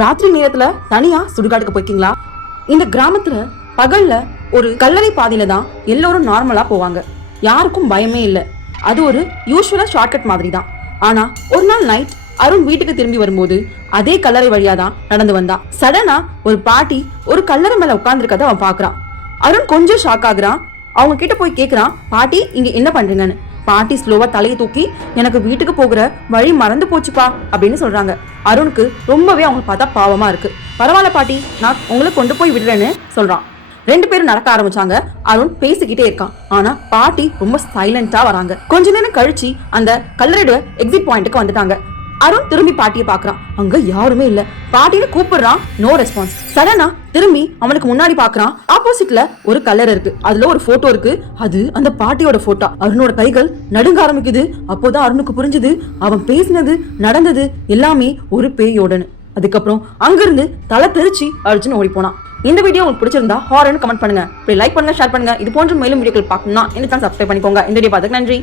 ராத்திரி நேரத்துல தனியா சுடுகாட்டுக்கு போய்க்கீங்களா? இந்த கிராமத்துல பகல்ல ஒரு கல்லறை பாதையில தான் எல்லோரும் நார்மலா போவாங்க. யாருக்கும் பயமே இல்லை. அது ஒரு யூஸ்வலா ஷார்ட்கட் மாதிரி தான். ஆனா ஒரு நாள் நைட் அருண் வீட்டுக்கு திரும்பி வரும்போது அதே கல்லறை வழியா தான் நடந்து வந்தான். சடனா ஒரு பாட்டி ஒரு கல்லறை மேல உட்கார்ந்துருக்கத அவன் பாக்குறான். அருண் கொஞ்சம் ஷாக் ஆகுறான். அவங்க கிட்ட போய் கேக்குறான், பாட்டி இங்க என்ன பண்றீங்கன்னு. பாட்டி ஸ்லோவா தலையை தூக்கி, எனக்கு வீட்டுக்கு போகிற வழி மறந்து போச்சுப்பா அப்படின்னு சொல்றாங்க. அருணுக்கு ரொம்பவே அவங்க பார்த்தா பாவமா இருக்கு. பரவாயில்ல பாட்டி, நான் உங்களை கொண்டு போய் விடுறேன்னு சொல்றான். 2 பேரும் நடக்க ஆரம்பிச்சாங்க. அருண் பேசிக்கிட்டே இருக்கான். ஆனா பாட்டி ரொம்ப சைலண்டா வராங்க. கொஞ்ச நேரம் கழிச்சு அந்த கல்லறையோட எக்ஸிட் பாயிண்ட்டுக்கு வந்துட்டாங்க. அருண் திரும்பி பாட்டியை பாக்குறான். அங்க யாருமே இல்ல. பாட்டியை கூப்பிடுறான், நோ ரெஸ்பான்ஸ். சடனா திரும்பி அவனுக்கு முன்னாடி பாக்குறான். ஆப்போசிட்ல ஒரு கல்லறை இருக்கு. அதுல ஒரு போட்டோ இருக்கு. அது அந்த பாட்டியோட போட்டோ. அருணோட கைகள் நடுங்க ஆரம்பிக்குது. அப்போதான் அருணுக்கு புரிஞ்சுது, அவன் பேசினது நடந்தது எல்லாமே ஒரு பேயோடன்னு. அதுக்கப்புறம் அங்கிருந்து தலை தெரிச்சு அர்ஜுன் ஓடி போனான். இந்த வீடியோ உங்களுக்கு பிடிச்சிருந்தா ஹாரர்னு கமெண்ட் பண்ணுங்க. லைக் பண்ணுங்க, ஷேர் பண்ணுங்க. இது போன்ற மேலும் வீடியோக்கள் பார்க்கணும்னா என்ன சேனல் சப்ஸ்கிரைப் பண்ணிக்கோங்க. இந்த வீடியோ பார்த்துக்கு நன்றி.